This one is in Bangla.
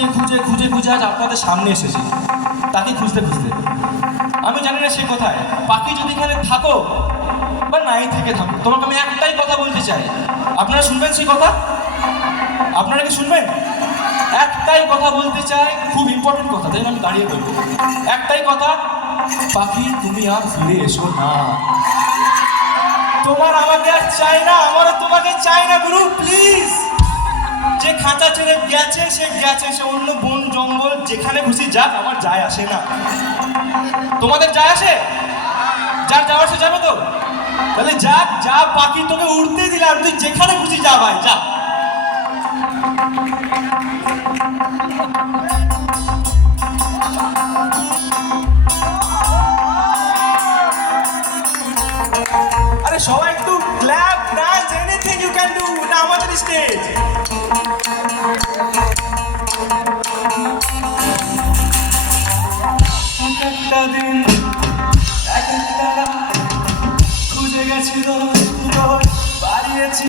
খুঁজে খুঁজে খুঁজে খুঁজে আজ আপনাদের সামনে এসেছি, তাকে খুঁজতে খুঁজতে। আমি জানি না সে কোথায়। পাখি যদি এখানে থাকো বা নাই থেকে থাকো, তোমাকে আমি একটাই কথা বলতে চাই। আপনারা শুনবেন সেই কথা? আপনারা কি শুনবেন? একটাই কথা বলতে চাই, খুব ইম্পর্টেন্ট কথা, তাই আমি দাঁড়িয়ে বলবো একটাই কথা। পাখি, তুমি আর ফিরে এসো না। তোমার আমাকে আর চাই না, আমারও তোমাকে চাই না গুরু, প্লিজ। যে খাঁচা ছেড়ে গেছে সে গেছে, সে অন্য বন জঙ্গল যেখানে খুশি যাক, আমার যায় আসে না। তোমাদের যায় আসে? যার যাওয়ার সে যাবে তো? তাহলে যাক, যা পাখি, তোকে উড়তে দিলাম, তুই যেখানে খুশি যা ভাই, যা। আরে সবাই একটু clap, dance, anything you can do, এটা আমাদের স্টেজ। একটা দিন এক একটা রাত খুঁজে গেছিল, বাড়িয়েছি